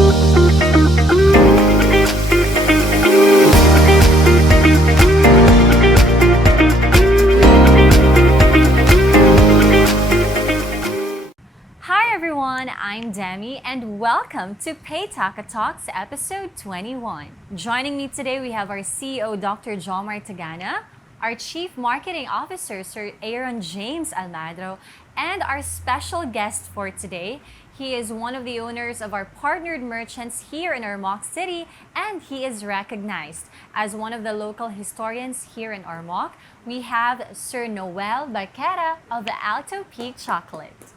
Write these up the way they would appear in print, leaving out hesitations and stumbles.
Hi everyone, I'm Demi and welcome to Paytaka Talks episode 21. Joining me today we have our CEO Dr. Jomar Tagana, our Chief Marketing Officer Sir Aaron James Almadro, and our special guest for today. He is one of the owners of our partnered merchants here in Ormoc City, and he is recognized as one of the local historians here in Ormoc. We have Sir Noel Barquera of the Alto Peak Chocolate.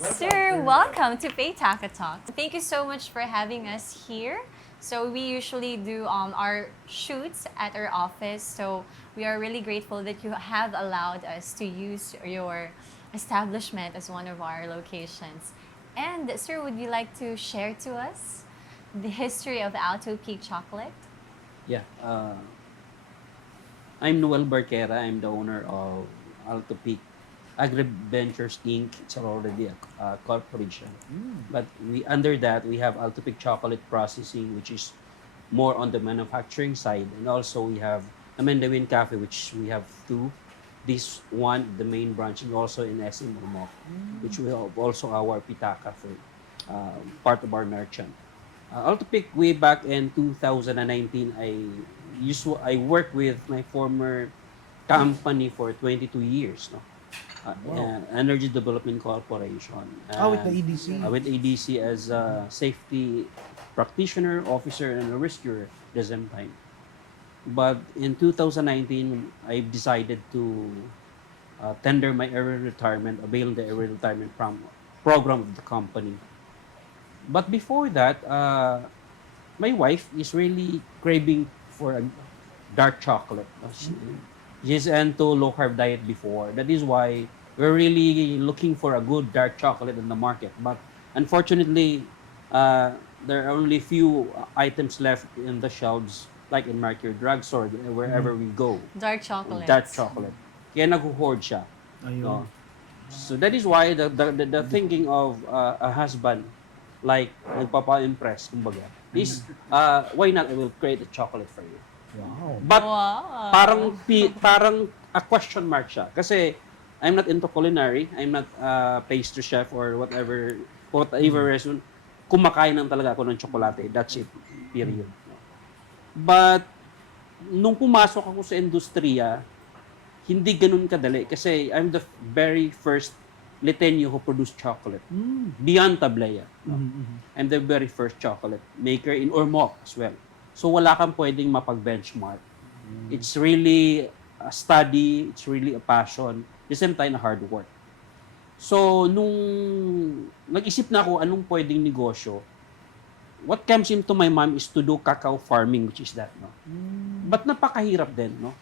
Sir, welcome to Paytaka Talk. Thank you so much for having us here. So we usually do our shoots at our office. So we are really grateful that you have allowed us to use your establishment as one of our locations. And sir, would you like to share to us the history of Alto Peak Chocolate? Yeah. I'm Noel Barquera. I'm the owner of Alto Peak AgriVentures Inc. It's already a corporation. But under that, we have Alto Peak Chocolate Processing, which is more on the manufacturing side. And also we have Amendawin Cafe, which we have two. This one, the main branch, and also in SM Ormoc, which we have also our Pitaka for part of our merchant. Alto Peak, way back in 2019, I worked with my former company for 22 years. No? Energy Development Corporation. With the EDC? With EDC as a safety practitioner, officer, and a rescuer at the same time. But in 2019, I decided to tender my early retirement, avail the early retirement program of the company. But before that, my wife is really craving for a dark chocolate. She's into low-carb diet before. That is why we're really looking for a good dark chocolate in the market. But unfortunately, there are only few items left in the shelves, like in Mercury Drugstore, wherever we go. Dark chocolate. Dark chocolate. Kaya nag-hoard siya. No? So that is why the thinking of a husband, like nagpapa-impress, kumbaga, is why not I will create a chocolate for you. Wow. But Wow. parang a question mark siya. Kasi I'm not into culinary. I'm not a pastry chef or whatever reason. Kumakain lang talaga ako ng tsokolate. That's it. Period. But nung pumasok ako sa industriya, hindi ganun kadali. Kasi I'm the very first Litenyo who produced chocolate. Beyond Tablea. No? I'm the very first chocolate maker in Ormoc as well. So wala kang pwedeng mapag-benchmark. It's really a study, it's really a passion, at the same time, hard work. So nung nag-isip na ako anong pwedeng negosyo, what comes into my mind is to do cacao farming, which is that, no? But napakahirap din, no?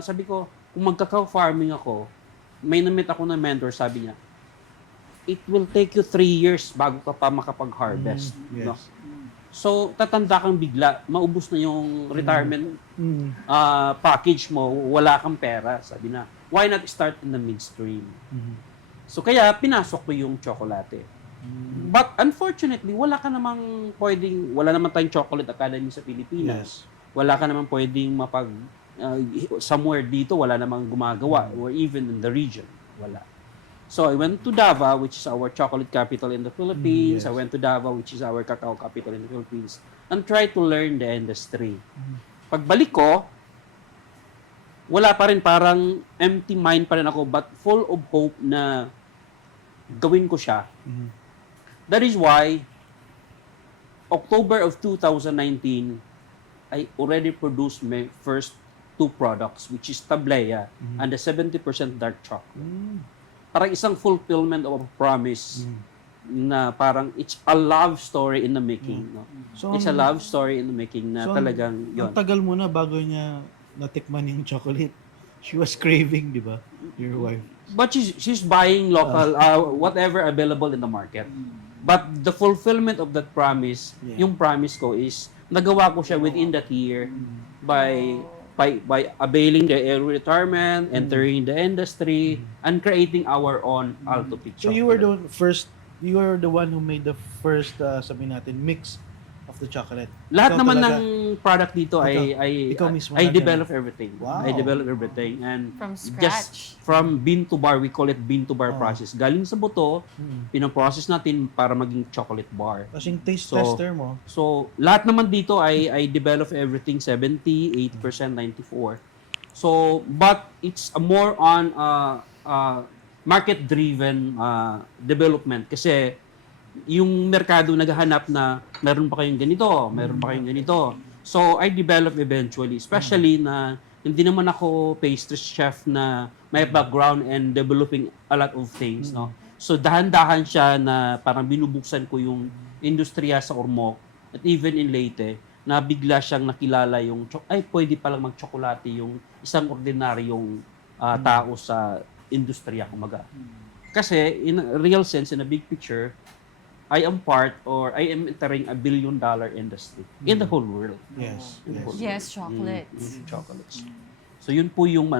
Sabi ko, kung mag-cacao farming ako, may na-meet ako na mentor, sabi niya, it will take you 3 years bago ka pa makapag-harvest. Yes. No? So, tatanda kang bigla, maubos na yung retirement package mo, wala kang pera. Sabi na, why not start in the midstream? So, kaya pinasok ko yung tsokolate. But unfortunately, wala naman tayong chocolate academy sa Pilipinas. Wala ka naman pwedeng somewhere dito, wala namang gumagawa, or even in the region, wala. So I went to Davao, which is our chocolate capital in the Philippines. I went to Davao, which is our cacao capital in the Philippines, and tried to learn the industry. Pagbalik ko, wala pa rin, parang empty mind pa rin ako, but full of hope na gawin ko siya. That is why, October of 2019, I already produced my first 2 products, which is Tablea and the 70% dark chocolate. Parang isang fulfillment of a promise na parang it's a love story in the making. No? So, it's a love story in the making na talagang yun. Ang tagal mo na bago niya natikman yung chocolate. She was craving, di ba? Your wife. But she's buying local, whatever available in the market. But the fulfillment of that promise, yung promise ko is, nagawa ko siya within that year by availing the early retirement, entering the industry, and creating our own Alto Peak chocolate. So you were the first you are the one who made the first, sabihin natin, mix of the chocolate. Lahat Ikaw naman talaga. ng product dito Ikaw mismo I lang develop yan. everything. Wow. I develop everything and From scratch. just from bean to bar, we call it bean to bar Oh. process. Galing sa buto, Hmm. pinaprocess natin para maging chocolate bar. Kasi yung taste So, tester mo, So, lahat naman dito I develop everything 70, 80%, 94. So, but it's a more on market-driven development kasi yung merkado naghahanap na meron pa kayong ganito, meron pa kayong ganito. So, I develop eventually, especially na hindi naman ako pastry chef na may background and developing a lot of things, no? So, dahan-dahan siya na parang binubuksan ko yung industriya sa Ormoc at even in Leyte na bigla siyang nakilala yung ay pwede palang magtsokolate yung isang ordinaryong tao sa industriya kumaga. Kasi in a real sense, in a big picture, I am part or I am entering a billion-dollar industry in the whole world. yes. In the whole Yes, world. chocolates. Chocolates. So yun po yung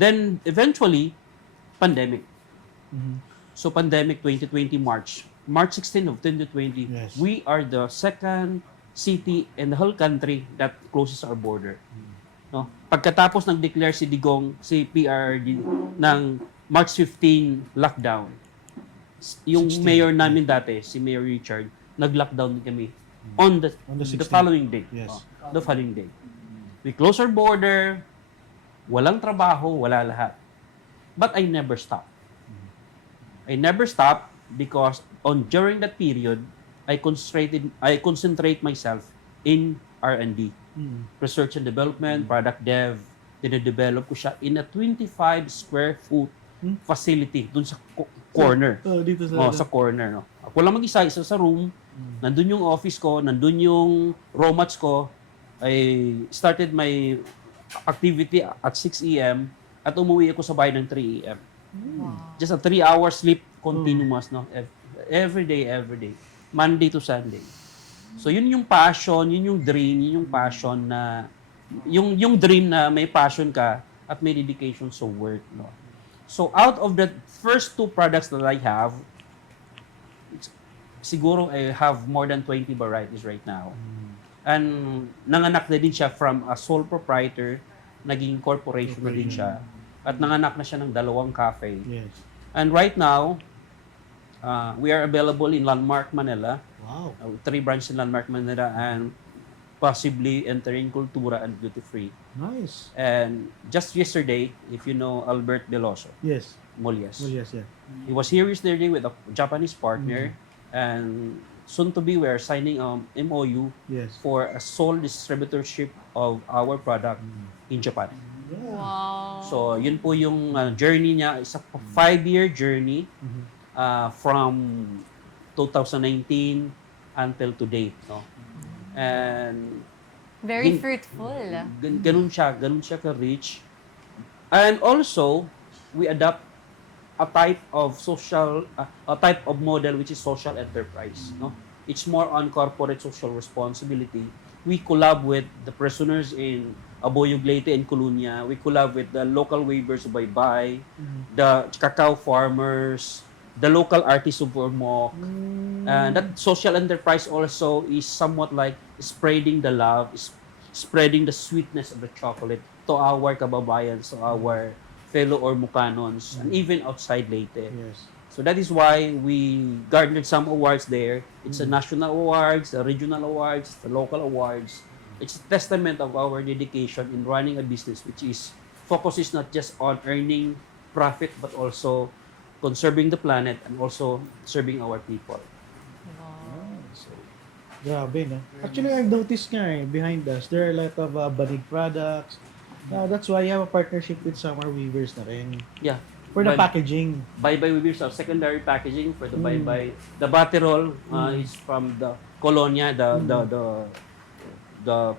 then eventually pandemic. Mhm. So pandemic 2020 March 16 of 2020, Yes. we are the second city in the whole country that closes our border. No? Pagkatapos ng declare si Digong, si PRRD ng March 15 lockdown. Yung 16, mayor namin dati, si Mayor Richard, nag-lockdown din kami on the, On the the 16. following day. Yes. The following day. We close our border, walang trabaho, wala lahat. But I never stopped. I never stopped because during that period, I concentrate myself in R&D, Mhm. research and development, product dev. Dine-develop ko siya in a 25 square foot facility dun sa corner. Oh, dito sa Sa corner, no. Ako lang mag-isa, isa sa room. Nandun yung office ko, nandun yung raw mats ko. I started my activity at 6 a.m. at umuwi ako sa bahay ng 3 a.m. Wow. Just a 3-hour sleep continuous, no? Every day. Monday to Sunday. So yun yung passion, yun yung dream, yun yung passion na yung dream na may passion ka at may dedication sa work, no? So out of the first two products that I have, siguro I have more than 20 varieties right now. And nanganak na din siya from a sole proprietor, naging corporation na din siya. At nanganak na siya ng 2 cafe. Yes. And right now, we are available in Landmark, Manila. Wow. 3 branches in Landmark, Manila, and possibly entering Cultura and Duty Free. Nice. And just yesterday, if you know Albert Veloso, Yes. Molias, Well, yes, yeah. he was here yesterday with a Japanese partner, and soon to be we are signing MOU Yes. for a sole distributorship of our product in Japan. Wow. So, yun po yung journey niya. It's a 5-year journey from 2019 until today, no? And Very Yun- fruitful. ganun siya ka-rich. And also, we adopt a type of model which is social enterprise, no? It's more on corporate social responsibility. We collab with the prisoners in Aboyog, Leyte, and Colunya. We collab with the local weavers of Baybay, the cacao farmers, the local artists of Ormoc. And that social enterprise also is somewhat like spreading the love, spreading the sweetness of the chocolate to our kababayans, to our fellow Ormocanons, and even outside Leyte. Yes. So that is why we garnered some awards there. It's the national awards, the regional awards, the local awards. It's a testament of our dedication in running a business which focuses not just on earning profit but also conserving the planet and also serving our people. Grabe, no? Actually, I've noticed nga behind us, there are a lot of Banig products. That's why you have a partnership with Summer Weavers na rin. Yeah. For the But- packaging. Bye-bye weavers are secondary packaging for the bye-bye. The Baterol is from the Colonia, the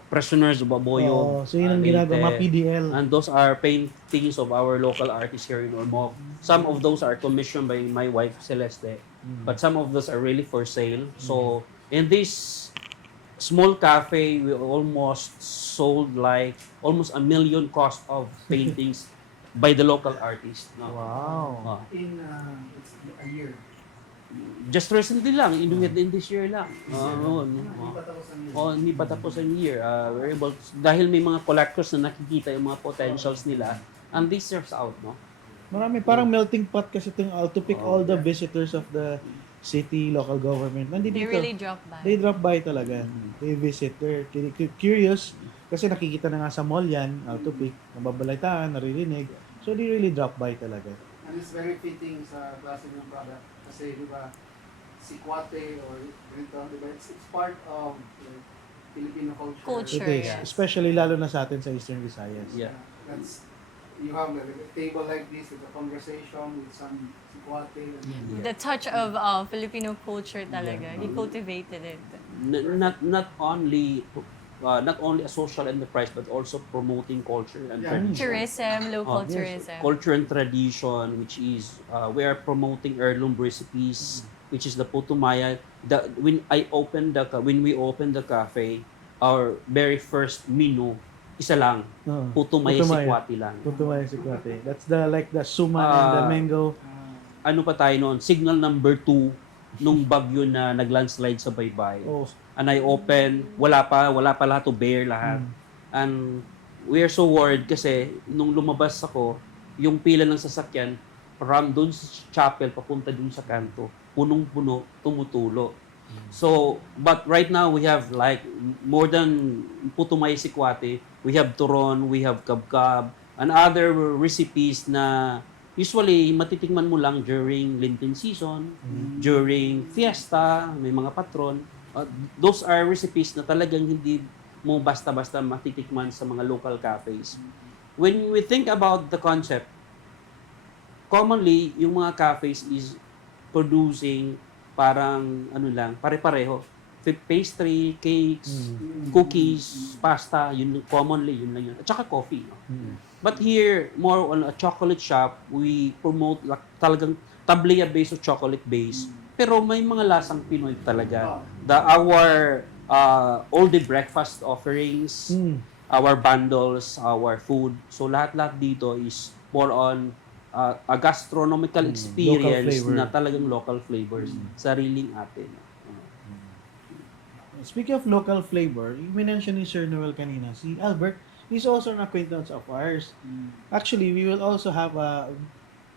prisoners of Baboyo. So yun ang ginagawa, mga PDL. And those are paintings of our local artists here in Ormoc. Some of those are commissioned by my wife Celeste, but some of those are really for sale. So in this small cafe, we almost sold like almost 1 million cost of paintings by the local artists. No? Wow. Oh. In it's a year. just recently lang, in this year lang. Hindi pa tapos ang year. We're able dahil may mga collectors na nakikita yung mga potentials nila, and this serves out, no? Marami, parang melting pot kasi itong to pick all the visitors of the city, local government. Nandito. They really drop by. They drop by talaga. They visit. They're curious kasi nakikita na nga sa mall yan, to pick, nababalitaan, naririnig. So they really drop by talaga. And it's very fitting sa klase ng product kasi di ba si Kwate or ganito, di ba? It's part of Filipino culture. Culture. It is. Yes. Especially lalo na sa atin sa Eastern Visayas. Yeah. That's you have a table like this with a conversation with some si Kwate and The touch of Filipino culture talaga. He cultivated it. Not only a social enterprise but also promoting culture and tradition. Tourism, local Yes. tourism. Culture and tradition, which is we are promoting heirloom recipes, which is the Puto Maya. When we opened the cafe, our very first menu isa lang, Puto Maya Sikwati lang. Puto Maya Sikwati. That's the suman and the mango. Ano pa tayo noon? Signal number 2 nung bagyo na naglandslide sa Baybay. Oh, And I open, wala pa lahat to bare lahat. And we are so worried kasi nung lumabas ako, yung pila ng sasakyan from doon sa chapel papunta doon sa kanto, punong-puno, tumutulo. So, but right now we have like more than Puto Maya Sikwati, we have turon, we have kabkab, and other recipes na usually matitikman mo lang during Lenten season, during fiesta, may mga patron. Those are recipes na talagang hindi mo basta-basta matitikman sa mga local cafes. When we think about the concept, commonly, yung mga cafes is producing parang pare-pareho. Pastry, cakes, cookies, pasta, yun commonly, yun lang yun. At saka coffee. No? But here, more on a chocolate shop, we promote talagang tablea base o chocolate base. Pero may mga lasang Pinoy talaga. Our all the breakfast offerings, our bundles, our food. So lahat-lahat dito is more on a gastronomical experience flavor. na talagang local flavors. Sariling atin. Speaking of local flavor, you mentioned ni Sir Noel kanina, si Albert is also an acquaintance of ours. Actually, we will also have a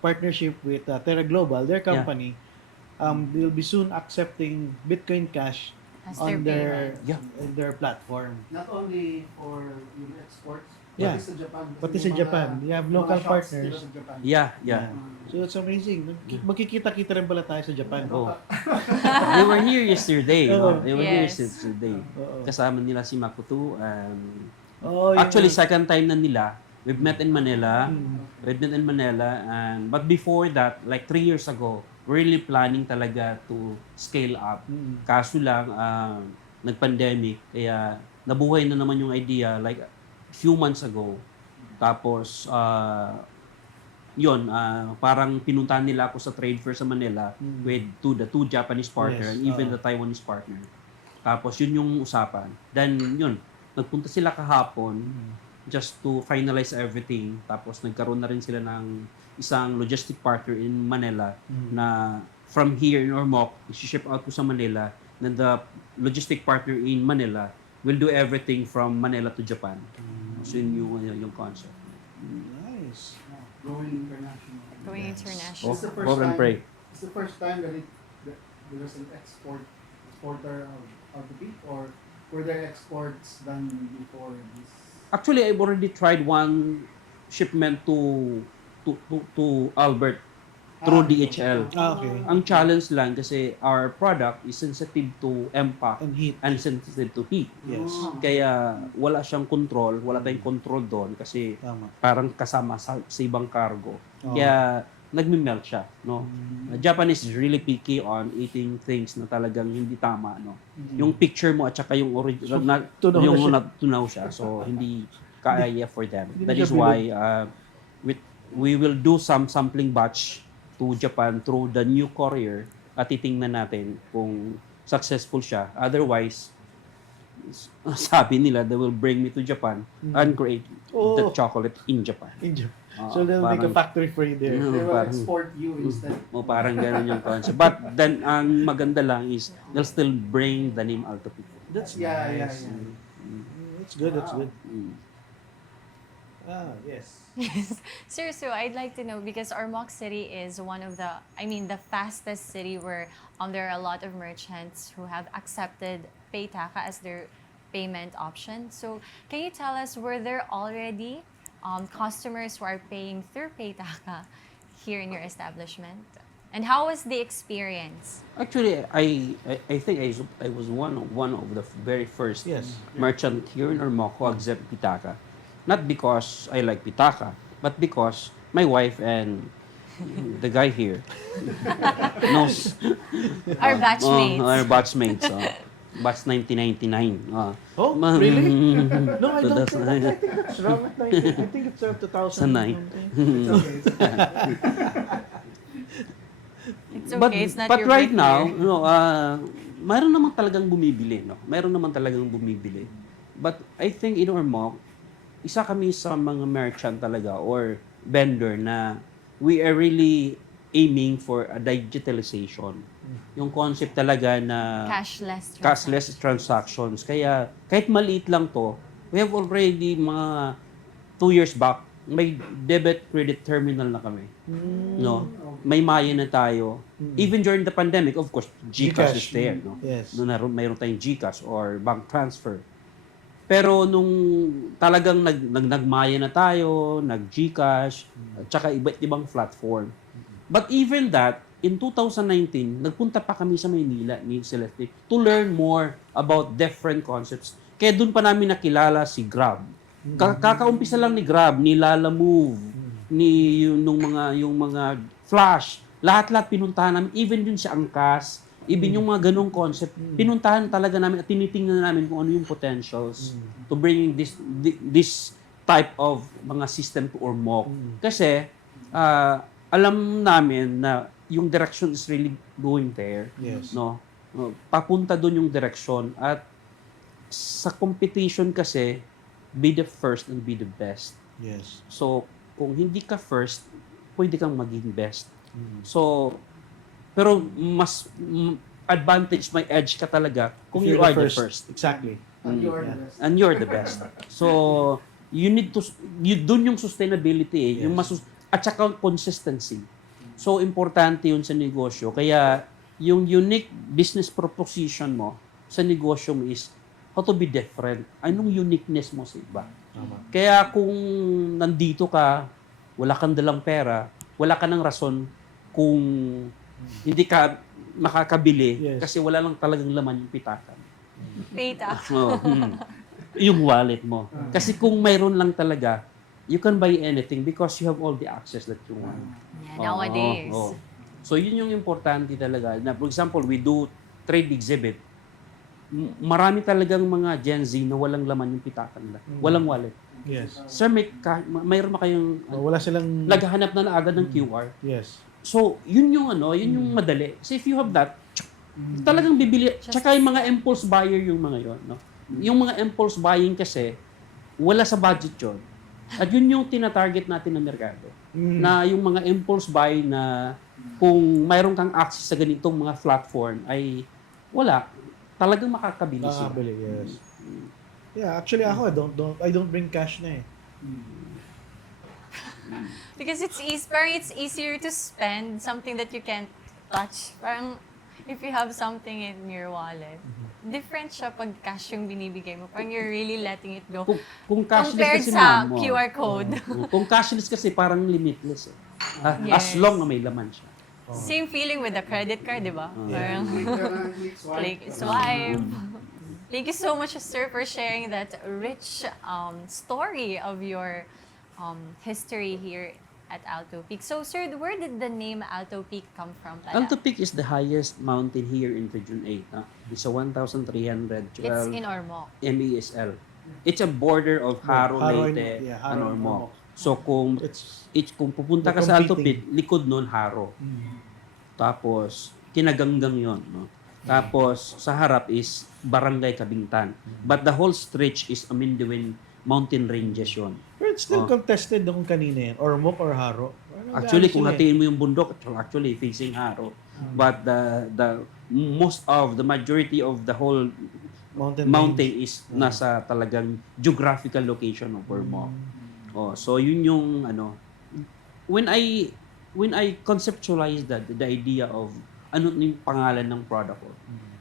partnership with Terra Global, their company. They'll be soon accepting Bitcoin Cash As on their their platform. not only for yung exports, Yeah. pati sa Japan. Pati sa Japan, they have local mga shops partners. dito sa Japan. Yeah. So it's amazing. Magkikita-kita rin pala tayo sa Japan. Oh. They were here yesterday. No? Oo. They were here Yes. yesterday. Oo. Kasama nila si Makoto. Oh, Actually, second time na nila. We've met in Manila. And but before that, like 3 years ago, we're really planning talaga to scale up. Kaso lang, nag-pandemic, kaya nabuhay na naman yung idea like few months ago. Tapos, parang pinuntahan nila ako sa trade fair sa Manila with the two Japanese partner Yes, and even the Taiwanese partner. Tapos, yun yung usapan. Then, nagpunta sila kahapon just to finalize everything. Tapos, nagkaroon na rin sila ng isang logistic partner in Manila na from here in Ormoc, isi-ship out ko sa Manila, na the logistic partner in Manila will do everything from Manila to Japan. So yun yung concept. Nice. Going international. Going international. It's the first Hope and time- pray. It's the first time that there was an exporter of the beef, or were there exports done before this? Actually, I've already tried one shipment to Albert through DHL. Okay. Ang challenge lang kasi our product is sensitive to impact And heat. and sensitive to heat. Yes. Kaya wala siyang control, wala tayong control doon kasi Tama. parang kasama sa ibang cargo. Oo. Kaya nagme-melt siya, no. Japanese is really picky on eating things na talagang hindi tama, no. Yung picture mo at saka yung original tunaw na yung siya. tunaw siya. So hindi kaya for them. Hindi na That siya is why we will do some sampling batch to Japan through the new courier at titingnan natin kung successful siya. Otherwise, sabi nila, they will bring me to Japan and create the Oh. chocolate in Japan. Egypt. Ah, So they'll make a parang- factory for you there. Mm. They will Parang- export you instead. O parang gano'n yung concept. But then, ang maganda lang is, they'll still bring the name Alto Pico. That's Yeah, yeah, nice. yeah. It's good, that's Wow. good. Mm. Yes. Yes. Sir, so I'd like to know because Ormoc City is one of the, the fastest city where there are a lot of merchants who have accepted Paytaka as their payment option. So can you tell us, were there already customers who are paying through Paytaka here in your establishment? And how was the experience? Actually, I think I was one of the very first Yes. merchant here in Ormoc who accept Pitaka. Not because I like Pitaka, but because my wife and the guy here knows Our batchmates. our batchmates. Batch 1999. Oh, really? No, I don't think that. I think that's wrong. I think it's 2000. Sa nine. It's okay. It's okay. It's okay, it's not but your right birthday. now, mayroon naman talagang bumibili, no? Mayroon naman talagang bumibili. But I think in Ormoc, isa kami sa mga merchant talaga or vendor na we are really aiming for a digitalization. Yung concept talaga na cashless transactions. Kaya kahit maliit lang to, we have already mga 2 years back, may debit credit terminal na kami. No? May Maya na tayo. Even during the pandemic, of course, GCash is there. No? Yes. No, mayroon tayong GCash or bank transfer. Pero nung talagang nagmaya na tayo, nag-GCash, at saka iba't ibang platform. But even that, in 2019, nagpunta pa kami sa Maynila ni Celeste to learn more about different concepts. Kaya doon pa namin nakilala si Grab. Kakaumpisa lang ni Grab, ni Lala Move, ni yung mga Flash, lahat-lahat pinuntahan namin, even yun si Angkas, even yung mga ganong concept, pinuntahan talaga namin at tinitingnan namin kung ano yung potentials to bringing this type of mga system to Ormoc. Kasi alam namin na yung direction is really going there. Yes. No? Papunta doon yung direction at sa competition kasi be the first and be the best. Yes. So, kung hindi ka first, pwede kang maging best. So, pero mas advantage, may edge ka talaga kung If you you're are the first. Exactly. And you are Yeah. the best. And you're the best. So, you need to, doon yung sustainability yung Yes. at saka consistency. So, importante yun sa negosyo. Kaya, yung unique business proposition mo sa negosyo mo is how to be different. Anong uniqueness mo sa iba? Tama. Kaya kung nandito ka, wala kang dalang pera, wala ka ng rason kung hindi ka makakabili Yes. kasi wala lang talagang laman yung pitakan. Paytaka. So, yung wallet mo. Kasi kung mayroon lang talaga, you can buy anything because you have all the access that you want. Yeah, nowadays. Oo. So, yun yung importante talaga. Na, for example, we do trade exhibit. Marami talagang mga Gen Z na walang laman yung pitakan nila. Walang wallet. Yes. Sir, mayroon ba kayong Wala silang... naghahanap na agad ng QR? Yes. So, yun yung madali. So, if you have that, talagang bibili. Tsaka yung mga impulse buyer yung mga yon, no? Yung mga impulse buying kasi, wala sa budget yun. At yun yung tinatarget natin ng merkado. Na yung mga impulse buy na kung mayroon kang access sa ganitong mga platform ay wala. Talagang makakabili sila. Makakabili, yes. Yeah, actually ako, I don't bring cash na eh. Because it's easier to spend something that you can't touch. Parang if you have something in your wallet, different siya pag cash yung binibigay mo. Parang you're really letting it go. Kung cashless Compared kasi sa ma'am, QR code. kung cashless kasi parang limitless eh. As Yes. long na may laman siya. Same feeling with the credit card, di ba? Parang Click ka lang, click, swipe. click, swipe. Thank you so much, sir, for sharing that rich story of your history here at Alto Peak. So, sir, where did the name Alto Peak come from? Pala? Alto Peak is the highest mountain here in Region 8. It's a 1,312 It's in Ormoc. MESL. It's a border of Haro, Haro Leyte, yeah, and Haro and Ormoc. Ormoc. So kung kung pupunta ka sa Alto Peak, likod nun Haro. Tapos kinaganggang 'yon, no. Tapos sa harap is Barangay Kabingtan. But the whole stretch is Amindiwin mountain ranges yun. Pero it's still Oh. contested kung kanina yan. Ormoc or Haro. Actually, kung Sila eh. hatiin mo yung bundok, actually facing Haro. But the most of the majority of the whole mountain is nasa talagang geographical location of Ormoc. Oh, so yun yung ano, when I conceptualize that, the idea of ano yung pangalan ng product ko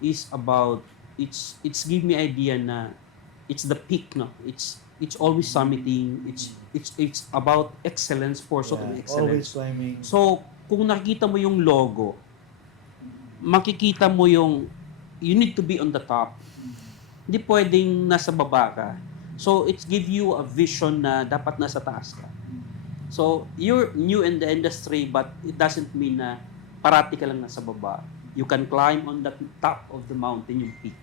is about it's give me idea na it's the peak, no, it's always summiting, it's about excellence, pursuit of Always excellence. climbing. So kung nakikita mo yung logo, makikita mo yung you need to be on the top. Hindi pwedeng nasa baba ka. So it give you a vision na dapat nasa taas ka. So you're new in the industry, but it doesn't mean na parati ka lang nasa baba. You can climb on the top of the mountain, yung peak.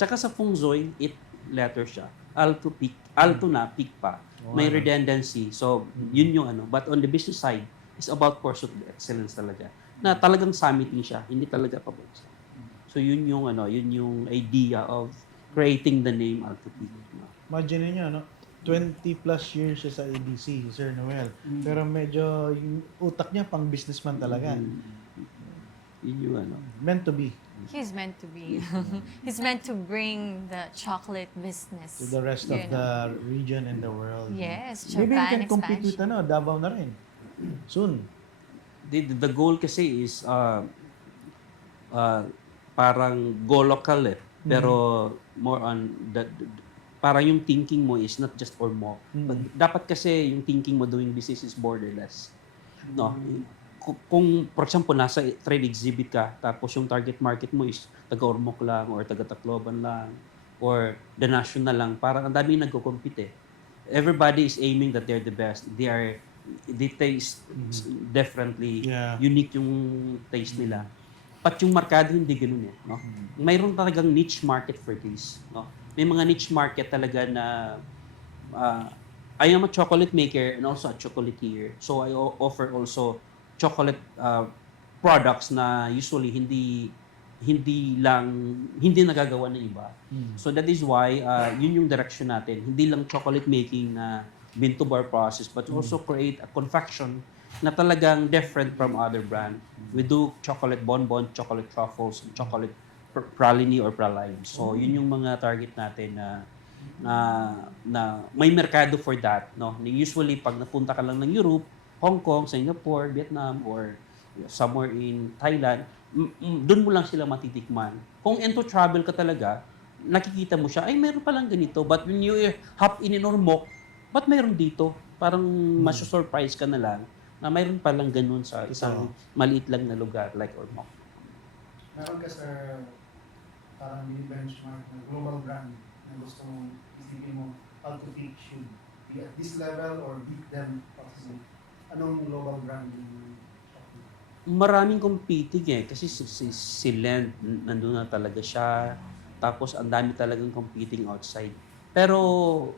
Tsaka sa Feng Shui, it letter siya. Alto peak. Alto na, peak pa. May redundancy. So yun yung ano. But on the business side, it's about pursuit of excellence talaga. Na talagang summiting siya, hindi talaga pabagsak. So yun yung ano, yun yung idea of creating the name Alto Peak. Imagine niyo, no? 20 plus years siya sa ADC, si Sir Noel. Pero medyo yung utak niya pang businessman talaga. Yun yung ano. Meant to be He's meant to be. He's meant to bring the chocolate business. to the rest of you know. the region and the world. Yes, Maybe we Japan can compete with expansion. Davao na rin. Soon. The goal kasi is parang go local eh. Pero more on parang yung thinking mo is not just Ormoc. But dapat kasi yung thinking mo doing business is borderless. No? Kung for example nasa trade exhibit ka tapos yung target market mo is taga Ormoc lang or taga Tacloban lang or the national lang, parang ang dami nagko-compete eh. Everybody is aiming that they're the best. They taste differently. Yeah. Unique yung taste nila. Pat yung markado hindi ganoon eh, no? Mayroon talagang niche market for this, no? May mga niche market talaga na I am a chocolate maker and also a chocolatier. So I offer also chocolate products na usually hindi nagagawa ng iba. So that is why yun yung direction natin. Hindi lang chocolate making na bean to bar process but also create a confection na talagang different from other brand. We do chocolate bonbon, chocolate truffles, chocolate pralini or praline. So yun yung mga target natin na may merkado for that, no. Usually pag napunta ka lang ng Europe, Hong Kong, Singapore, Vietnam or somewhere in Thailand, doon mo lang sila matitikman. Kung into travel ka talaga, nakikita mo siya, ay meron palang ganito. But when you hop in Ormoc, ba't meron dito? Parang masu-surprise ka na lang na mayroon palang ganun sa isang maliit lang na lugar like Ormoc. Meron ka sa parang benchmark na global brand na gusto mong isipin mo Alto Peak should be at this level or beat them possibly. Anong global brand yung Maraming competing eh kasi si Lend nandun na talaga siya, tapos ang dami talagang competing outside, pero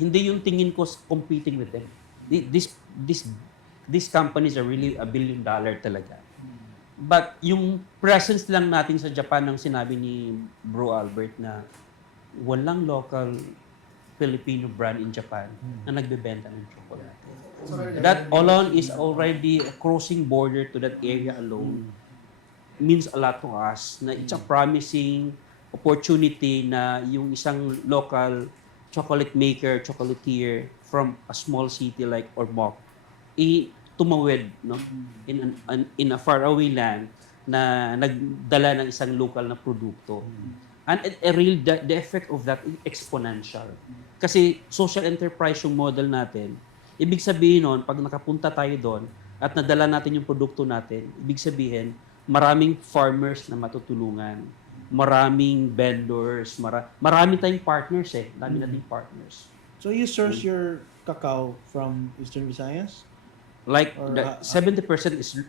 hindi yung tingin ko competing with them. These companies are really $1 billion talaga, but yung presence lang natin sa Japan, ang sinabi ni Bro Albert na walang local Filipino brand in Japan na nagbebenta ng chocolate. That alone is already crossing border to that area alone means a lot to us na it's a promising opportunity na yung isang local chocolate maker, chocolatier from a small city like Ormoc tumawid, no, in a faraway land na nagdala ng isang local na produkto. And the effect of that is exponential. Kasi social enterprise yung model natin. Ibig sabihin nun, pag nakapunta tayo doon at nadala natin yung produkto natin, ibig sabihin, maraming farmers na matutulungan, maraming vendors, marami tayong partners eh. Dami nating partners. So you source your cacao from Eastern Visayas? Like, Or, 70% is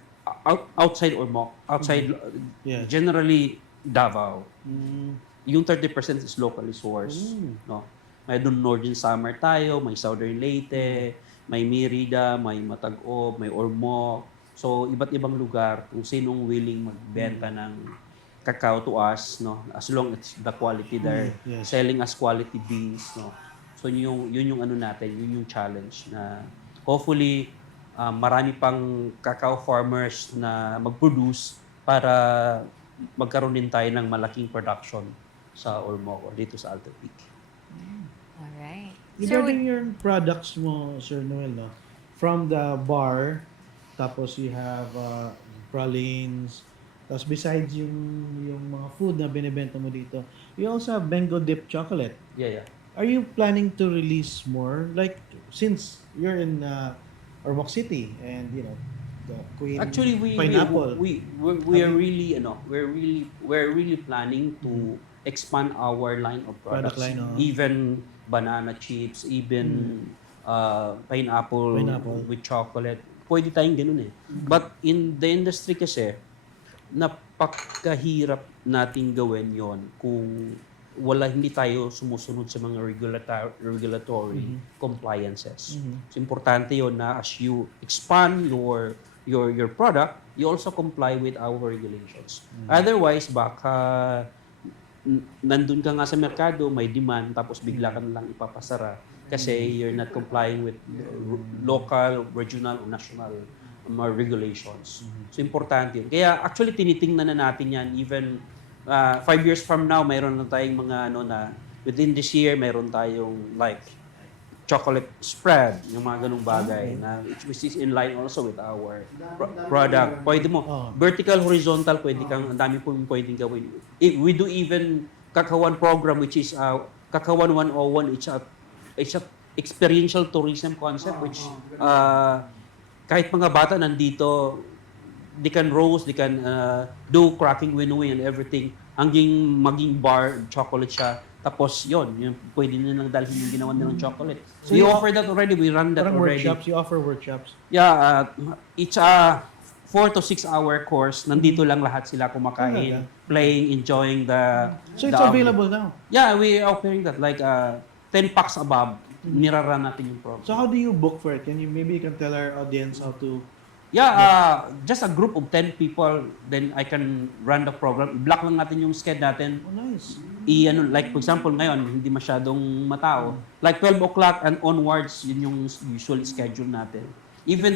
outside Ormoc, outside Yes. generally Davao. Mm. Yung 30% is locally sourced. No? May doon Northern Samar tayo, may Southern Leyte, may Mérida, may Matag-Ob, may Ormoc. So, iba't ibang lugar kung sinong willing magbenta cacao to us, no? As long as the quality there, Yes. selling as quality beans, no? So yun yung ano natin, yun yung challenge na hopefully marami pang cacao farmers na mag-produce para magkaroon din tayo ng malaking production sa Ormoc or dito sa Alto Peak. Alright. Regarding your products mo, Sir Noel, no? From the bar, tapos you have pralines, tapos besides yung mga food na binibenta mo dito, you also have Bengo Dip Chocolate. Yeah. Are you planning to release more? Like, since you're in Ormoc City and, you know, the Queen Actually, Pineapple. we are really we're really planning to expand our line of Product products. line, oh. Even banana chips, even pineapple with chocolate. Pwede tayong ganun eh. But in the industry kasi, napakahirap natin gawin yon kung hindi tayo sumusunod sa mga regulatory compliances. So importante yon na as you expand your product, you also comply with our regulations. Otherwise, baka nandun ka nga sa merkado, may demand, tapos bigla ka na lang ipapasara kasi you're not complying with local, regional, or national regulations. So importante yun. Kaya actually tinitingnan na natin yan even 5 years from now, mayroon na tayong mga within this year, mayroon tayong like chocolate spread, yung mga ganung bagay na which is in line also with our product. Pwede mo vertical, horizontal, ang dami po yung pwedeng gawin. We do even Kakawan program which is Kakawan 101, it's a experiential tourism concept which kahit mga bata nandito, they can roast, they can do cracking winnowing and everything hanggang maging bar, chocolate siya. Tapos yung pwede nilang dalhin yung ginawa nilang chocolate. So we offer that already, we run that already. Workshops, you offer workshops? Yeah, it's a 4 to 6 hour course. Nandito lang lahat sila kumakain, playing, enjoying the... So it's available now? Yeah, we are offering that. Like 10 packs above, niraran natin yung program. So how do you book for it? Maybe you can tell our audience how to... Yeah, just a group of 10 people, then I can run the program. I-block lang natin yung schedule natin. Oh, nice. Like for example, ngayon, hindi masyadong matao. Like 12 o'clock and onwards, yun yung usual schedule natin. Even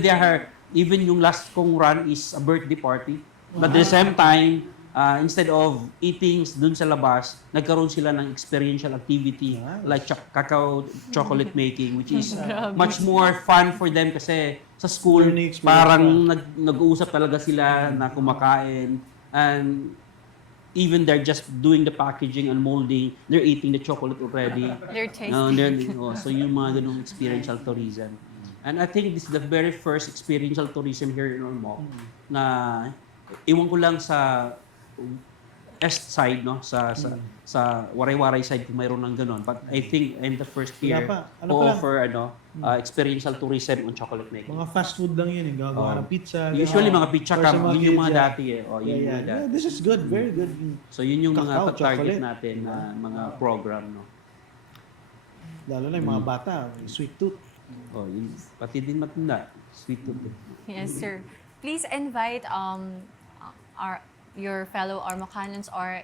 yung last kong run is a birthday party. But at the same time, instead of eating dun sa labas, nagkaroon sila ng experiential activity like cacao chocolate making, which is much more fun for them kasi sa school, parang nag-uusap talaga sila na kumakain. And even they're just doing the packaging and molding, they're eating the chocolate already. They're tasting. So yung mga ganung experiential tourism. And I think this is the very first experiential tourism here in Ormoc na iwan ko lang sa east side, no, sa Waray-Waray side kung mayroon ng ganon. But I think I'm the first here to offer experiential tourism on chocolate making. Mga fast food lang yun, gagawa ng pizza. Usually mga pizza cam, yun yung mga dati Yeah, this is good, very good. So yun yung Cacao, mga target chocolate. natin na mga program, no. Lalo na yung mga bata, sweet tooth. Yun, pati din matanda, sweet tooth. Yes, sir. Please invite your fellow Ormocanans or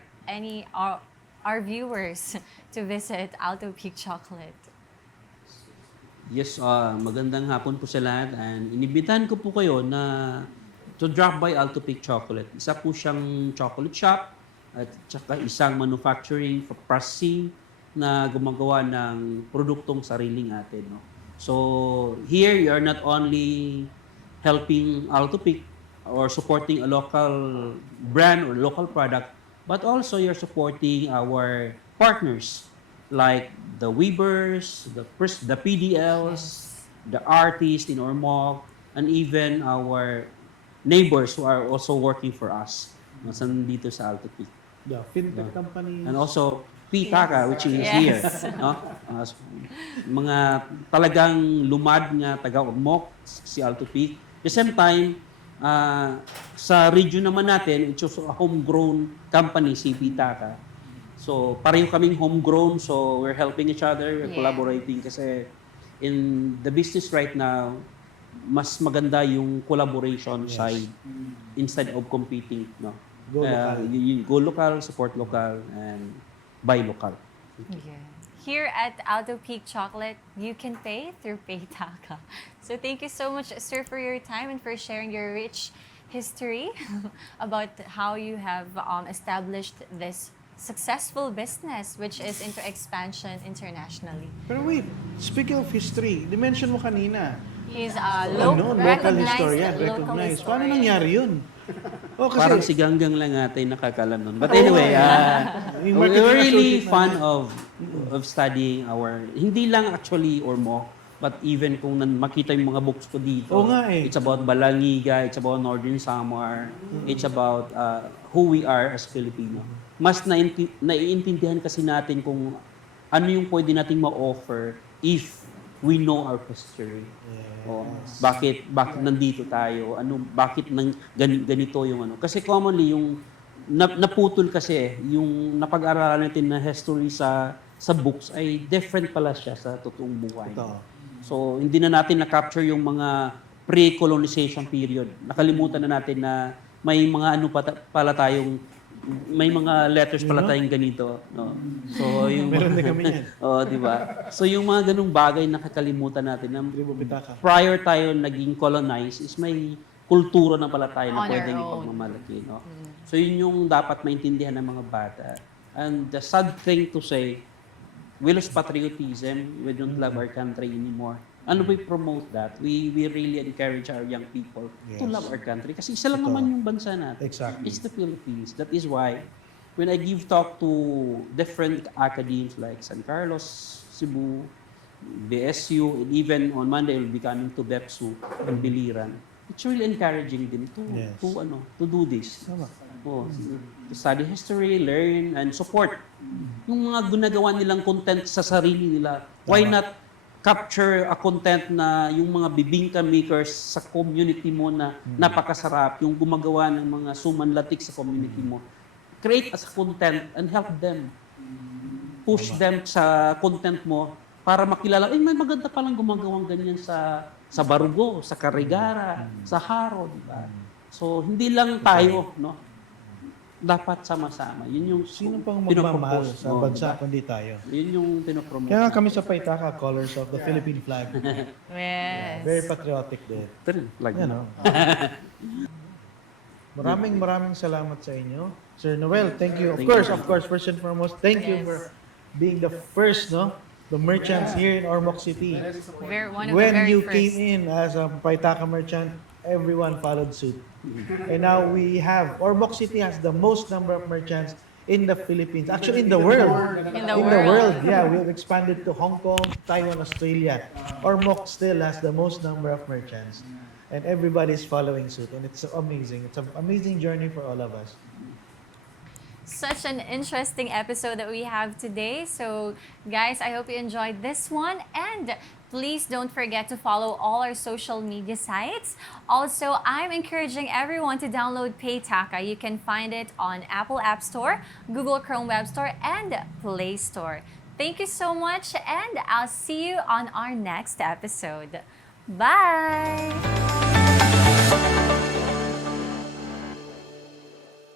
our viewers to visit Alto Peak Chocolate. Yes, magandang hapon po sa lahat and inibitahan ko po kayo na to drop by Alto Peak Chocolate. Isa po siyang chocolate shop at saka isang manufacturing processing na gumagawa ng produktong sariling atin, no. So here you are not only helping Alto Peak or supporting a local brand or local product, but also you're supporting our partners like the weavers, the PDLs, the artists in Ormoc, and even our neighbors who are also working for us dito sa Alto Peak. The fintech companies. And also Pitaka, which is here. No? Mga talagang lumad nga taga-Ormoc, si Alto Peak. At the same time, sa region naman natin, it's also a homegrown company, si Pitaka. So, pareho kaming homegrown, so we're helping each other, we're collaborating kasi in the business right now, mas maganda yung collaboration side instead of competing, no? Go local. You go local, support local, and buy local. Yeah. Here at Alto Peak Chocolate, you can pay through Paytaka. So thank you so much, sir, for your time and for sharing your rich history about how you have established this successful business, which is into expansion internationally. Pero wait, speaking of history, dimension mo kanina. He's Local historian, local recognized. Paano historian. nangyari yun? Oh, kasi, Parang si Ganggang lang ata yung nakakalam nun. But anyway, Yung we marketing were really associate fun namin. of studying our, hindi lang actually Ormoc, but even kung makita yung mga books ko dito, Oo nga eh. it's about Balangiga, it's about Northern Samar, it's about who we are as Filipino. Mas naiintindihan kasi natin kung ano yung pwede nating ma-offer if we know our history. O, bakit nandito tayo? Bakit ganito yung ano? Kasi commonly yung naputol kasi yung napag-aralan natin na history sa books ay different pala siya sa totoong buhay. Totoo. So hindi na natin na-capture yung mga pre-colonization period. Nakalimutan na natin na may mga pala tayong may mga letters pala tayong ganito, no. So yung Meron din kami yan. oh, di ba? So yung mga ganung bagay nakakalimutan natin na Tribo Pitaka. prior tayo naging colonized is may kultura na pala tayo na On our pwedeng own. ipagmamalaki, no. So yun yung dapat maintindihan ng mga bata. And the sad thing to say, we lose patriotism, we don't love our country anymore. Ano we promote that? We really encourage our young people to Yes. love our country. Kasi isa lang Ito. naman yung bansa natin. Exactly. It's the Philippines. That is why when I give talk to different academies like San Carlos, Cebu, BSU, and even on Monday we'll be coming to BEPSU and Biliran. It's really encouraging them Yes. to do this. Tama. To study history, learn, and support. Yung mga ginagawa nilang content sa sarili nila, why not capture a content na yung mga bibingka makers sa community mo na napakasarap, yung gumagawa ng mga sumanlatik sa community mo. Create as content and help them. Push them sa content mo para makilala, may maganda palang gumagawang ganyan sa Barugo, sa Carigara, sa Haro, di ba? So, hindi lang tayo, no? Dapat sama-sama. Yun yung Sino pang magmamahal pinopropose sa mo, bansa diba? kundi tayo? Yun yung pinopromote. Kaya nga kami sa Paitaka, colors of the Philippine flag. Yes. Very patriotic din. Like, Yan, no? Maraming salamat sa inyo. Sir Noel, thank you. Of course, first and foremost, thank you Yes. for being the first, no? The merchants here in Ormoc City. One of the When very you first. came in as a Paitaka merchant, everyone followed suit. And now we have, Ormoc City has the most number of merchants in the Philippines. Actually, in the world. In the world. Yeah, we've expanded to Hong Kong, Taiwan, Australia. Ormoc still has the most number of merchants. And everybody's following suit. And it's amazing. It's an amazing journey for all of us. Such an interesting episode that we have today. So, guys, I hope you enjoyed this one. And please don't forget to follow all our social media sites. Also, I'm encouraging everyone to download Paytaka. You can find it on Apple App Store, Google Chrome Web Store, and Play Store. Thank you so much, and I'll see you on our next episode. Bye!